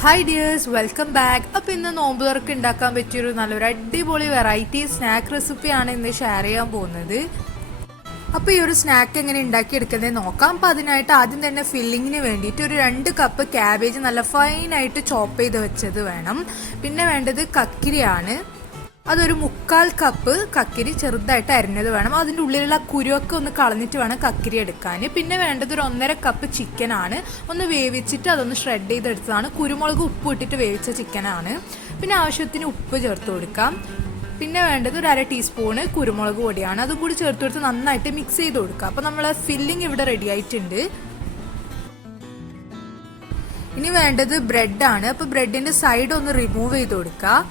Hi dears, welcome back. അപ്പോൾ ഇന്ന് നോമ്പ് തുറക്ക് ഉണ്ടാക്കാൻ പറ്റിയൊരു നല്ലൊരു അടിപൊളി വെറൈറ്റി സ്നാക്ക് റെസിപ്പിയാണ് ഇന്ന് ഷെയർ ചെയ്യാൻ പോകുന്നത്. അപ്പോൾ ഈ ഒരു സ്നാക്ക് എങ്ങനെ ഉണ്ടാക്കിയെടുക്കുന്നത് നോക്കാം. അപ്പോൾ അതിനായിട്ട് ആദ്യം തന്നെ ഫില്ലിങ്ങിന് വേണ്ടിയിട്ട് ഒരു 2 കപ്പ് ക്യാബേജ് നല്ല ഫൈനായിട്ട് ചോപ്പ് ചെയ്ത് വെച്ചത് വേണം. പിന്നെ വേണ്ടത് കക്കിരിയാണ്. അതൊരു 1/4 കപ്പ് കക്കിരി ചെറുതായിട്ട് അരിഞ്ഞത് വേണം. അതിൻ്റെ ഉള്ളിലുള്ള കുരുവൊക്കെ ഒന്ന് കളഞ്ഞിട്ട് വേണം കക്കിരി എടുക്കാൻ. പിന്നെ വേണ്ടത് ഒരു 1.5 കപ്പ് ചിക്കനാണ്. ഒന്ന് വേവിച്ചിട്ട് അതൊന്ന് ഷ്രെഡ് ചെയ്തെടുത്തതാണ്. കുരുമുളക് ഉപ്പ് ഇട്ടിട്ട് വേവിച്ച ചിക്കനാണ്. പിന്നെ ആവശ്യത്തിന് ഉപ്പ് ചേർത്ത് കൊടുക്കാം. പിന്നെ വേണ്ടത് ഒരു 1/2 ടീസ്പൂണ് കുരുമുളക് പൊടിയാണ്. അതും കൂടി ചേർത്ത് കൊടുത്ത് നന്നായിട്ട് മിക്സ് ചെയ്ത് കൊടുക്കുക. അപ്പോൾ നമ്മളെ ഫില്ലിങ് ഇവിടെ റെഡി ആയിട്ടുണ്ട്. ഇനി വേണ്ടത് ബ്രെഡാണ്. അപ്പോൾ ബ്രെഡിൻ്റെ സൈഡ് ഒന്ന് റിമൂവ് ചെയ്ത് കൊടുക്കുക.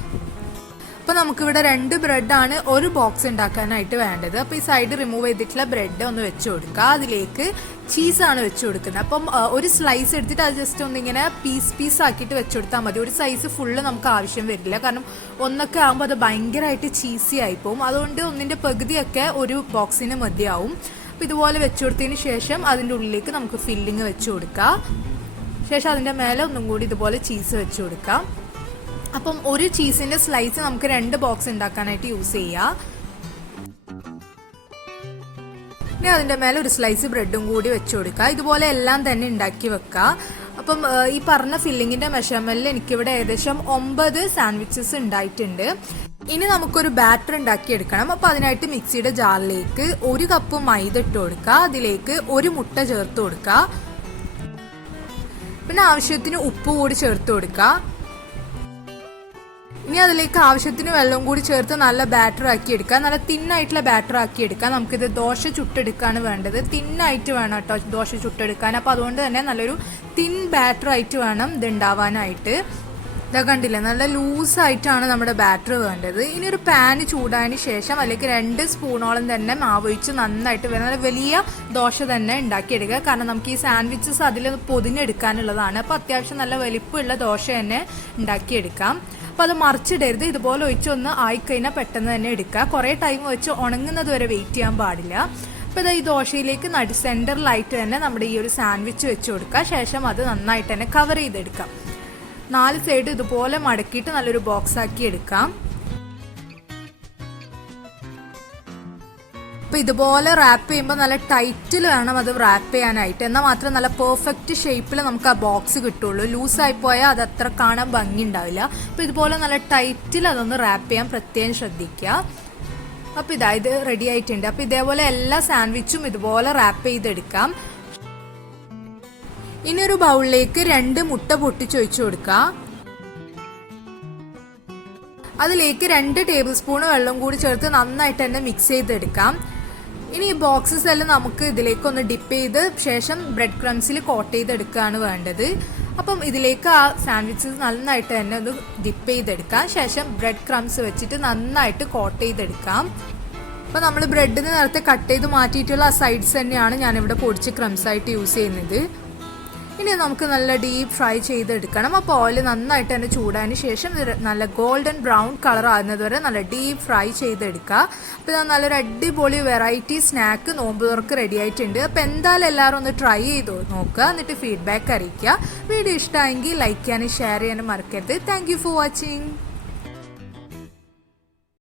അപ്പോൾ നമുക്കിവിടെ 2 ബ്രെഡാണ് ഒരു ബോക്സ് ഉണ്ടാക്കാനായിട്ട് വേണ്ടത്. അപ്പോൾ ഈ സൈഡ് റിമൂവ് ചെയ്തിട്ടുള്ള ബ്രെഡ് ഒന്ന് വെച്ച് കൊടുക്കുക. അതിലേക്ക് ചീസാണ് വെച്ച് കൊടുക്കുന്നത്. അപ്പം ഒരു സ്ലൈസ് എടുത്തിട്ട് അത് ജസ്റ്റ് ഒന്നിങ്ങനെ പീസ് ആക്കിയിട്ട് വെച്ച് കൊടുത്താൽ മതി. ഒരു സൈസ് ഫുള്ള് നമുക്ക് ആവശ്യം വരില്ല, കാരണം ഒന്നൊക്കെ ആകുമ്പോൾ അത് ഭയങ്കരമായിട്ട് ചീസി ആയിപ്പോവും. അതുകൊണ്ട് ഒന്നിൻ്റെ പകുതിയൊക്കെ ഒരു ബോക്സിന് മതിയാവും. അപ്പോൾ ഇതുപോലെ വെച്ച് കൊടുത്തതിന് ശേഷം അതിൻ്റെ ഉള്ളിലേക്ക് നമുക്ക് ഫില്ലിങ് വെച്ച് കൊടുക്കാം. ശേഷം അതിൻ്റെ മേലെ ഒന്നും കൂടി ഇതുപോലെ ചീസ് വെച്ച് കൊടുക്കാം. അപ്പം ഒരു ചീസിന്റെ സ്ലൈസ് നമുക്ക് 2 ബോക്സ് ഉണ്ടാക്കാനായിട്ട് യൂസ് ചെയ്യാം. ഇനി അതിൻ്റെ മേലെ ഒരു സ്ലൈസ് ബ്രെഡും കൂടി വെച്ച് കൊടുക്കുക. ഇതുപോലെ എല്ലാം തന്നെ ഉണ്ടാക്കി വെക്കുക. അപ്പം ഈ പറഞ്ഞ ഫില്ലിങ്ങിന്റെ മെഷർമെന്റിൽ എനിക്കിവിടെ ഏകദേശം 9 സാൻഡ്വിച്ചസ് ഉണ്ടായിട്ടുണ്ട്. ഇനി നമുക്കൊരു ബാറ്റർ ഉണ്ടാക്കി എടുക്കണം. അപ്പോൾ അതിനായിട്ട് മിക്സിയുടെ ജാറിലേക്ക് 1 കപ്പ് മൈദ ഇട്ട് കൊടുക്കുക. അതിലേക്ക് 1 മുട്ട ചേർത്ത് കൊടുക്കുക. പിന്നെ ആവശ്യത്തിന് ഉപ്പ് കൂടി ചേർത്ത് കൊടുക്കുക. ഇനി അതിലേക്ക് ആവശ്യത്തിന് വെള്ളം കൂടി ചേർത്ത് നല്ല ബാറ്റർ ആക്കി എടുക്കുക. നല്ല തിന്നായിട്ടുള്ള ബാറ്റർ ആക്കി എടുക്കുക. നമുക്കിത് ദോശ ചുട്ടെടുക്കാണ് വേണ്ടത്. തിന്നായിട്ട് വേണം കേട്ടോ ദോശ ചുട്ടെടുക്കാൻ. അപ്പോൾ അതുകൊണ്ട് തന്നെ നല്ലൊരു തിൻ ബാറ്റർ ആയിട്ട് വേണം ഇത് ഉണ്ടാവാനായിട്ട്. ഇതാ കണ്ടില്ല, നല്ല ലൂസായിട്ടാണ് നമ്മുടെ ബാറ്റർ വേണ്ടത്. ഇനി ഒരു പാന് ചൂടായതിന് ശേഷം അതിലേക്ക് 2 സ്പൂണോളം തന്നെ മാവ് ഒഴിച്ച് നന്നായിട്ട് വേണം. നല്ല വലിയ ദോശ തന്നെ ഉണ്ടാക്കിയെടുക്കുക. കാരണം നമുക്ക് ഈ സാൻഡ്വിച്ചസ് അതിൽ പൊതിഞ്ഞെടുക്കാനുള്ളതാണ്. അപ്പോൾ അത്യാവശ്യം നല്ല വലിപ്പമുള്ള ദോശ തന്നെ ഉണ്ടാക്കിയെടുക്കാം. അപ്പോൾ അത് മറിച്ചിടരുത്. ഇതുപോലെ ഒഴിച്ചൊന്ന് ആയിക്കഴിഞ്ഞാൽ പെട്ടെന്ന് തന്നെ എടുക്കുക. കുറേ ടൈം വെച്ച് ഉണങ്ങുന്നത് വരെ വെയിറ്റ് ചെയ്യാൻ പാടില്ല. അപ്പോൾ ഇത് ഈ ദോശയിലേക്ക് സെൻറ്ററിലായിട്ട് തന്നെ നമ്മുടെ ഈ ഒരു സാൻഡ്വിച്ച് വെച്ച് കൊടുക്കുക. ശേഷം അത് നന്നായിട്ട് തന്നെ കവർ ചെയ്തെടുക്കാം. 4 സൈഡ് ഇതുപോലെ മടക്കിയിട്ട് നല്ലൊരു ബോക്സ് ആക്കി എടുക്കാം. അപ്പോൾ ഇതുപോലെ റാപ്പ് ചെയ്യുമ്പോൾ നല്ല ടൈറ്റിൽ വേണം അത് റാപ്പ് ചെയ്യാനായിട്ട്. എന്നാൽ മാത്രം നല്ല പെർഫെക്റ്റ് ഷേപ്പിൽ നമുക്ക് ആ ബോക്സ് കിട്ടുള്ളൂ. ലൂസായി പോയാൽ അത് അത്ര കാണാൻ ഭംഗി ഉണ്ടാവില്ല. അപ്പോൾ ഇതുപോലെ നല്ല ടൈറ്റിൽ അതൊന്ന് റാപ്പ് ചെയ്യാൻ പ്രത്യേകം ശ്രദ്ധിക്കുക. അപ്പോൾ ഇത് റെഡി ആയിട്ടുണ്ട്. അപ്പോൾ ഇതേപോലെ എല്ലാ സാൻഡ്വിച്ചും ഇതുപോലെ റാപ്പ് ചെയ്തെടുക്കാം. ഇനി ഒരു ബൗളിലേക്ക് 2 മുട്ട പൊട്ടിച്ചൊഴിച്ചു കൊടുക്കുക. അതിലേക്ക് 2 ടേബിൾ സ്പൂൺ വെള്ളം കൂടി ചേർത്ത് നന്നായിട്ട് തന്നെ മിക്സ് ചെയ്തെടുക്കാം. ഇനി ഈ ബോക്സസ് എല്ലാം നമുക്ക് ഇതിലേക്കൊന്ന് ഡിപ്പ് ചെയ്ത് ശേഷം ബ്രെഡ് ക്രംസിൽ കോട്ട് ചെയ്തെടുക്കുകയാണ് വേണ്ടത്. അപ്പം ഇതിലേക്ക് ആ സാൻഡ്വിച്ചസ് നന്നായിട്ട് തന്നെ ഒന്ന് ഡിപ്പ് ചെയ്തെടുക്കാം. ശേഷം ബ്രെഡ് ക്രംസ് വെച്ചിട്ട് നന്നായിട്ട് കോട്ട് ചെയ്തെടുക്കാം. അപ്പോൾ നമ്മൾ ബ്രെഡിന് നേരത്തെ കട്ട് ചെയ്ത് മാറ്റിയിട്ടുള്ള ആ സൈഡ്സ് തന്നെയാണ് ഞാനിവിടെ പൊടിച്ച് ക്രംസ് ആയിട്ട് യൂസ് ചെയ്യുന്നത്. ഇനി നമുക്ക് നല്ല ഡീപ്പ് ഫ്രൈ ചെയ്തെടുക്കണം. അപ്പോൾ ഓയിൽ നന്നായിട്ട് തന്നെ ചൂടായതിന് ശേഷം നല്ല ഗോൾഡൻ ബ്രൗൺ കളർ ആകുന്നത് വരെ നല്ല ഡീപ്പ് ഫ്രൈ ചെയ്തെടുക്കുക. അപ്പോൾ ഇത് നല്ലൊരു അടിപൊളി വെറൈറ്റി സ്നാക്ക് നോമ്പ് തുറക്ക് റെഡി ആയിട്ടുണ്ട്. അപ്പോൾ എന്തായാലും എല്ലാവരും ഒന്ന് ട്രൈ ചെയ്ത് നോക്കുക. എന്നിട്ട് ഫീഡ്ബാക്ക് അറിയിക്കുക. വീഡിയോ ഇഷ്ടമായെങ്കിൽ ലൈക്ക് ചെയ്യാനും ഷെയർ ചെയ്യാനും മറക്കരുത്. Thank you for watching.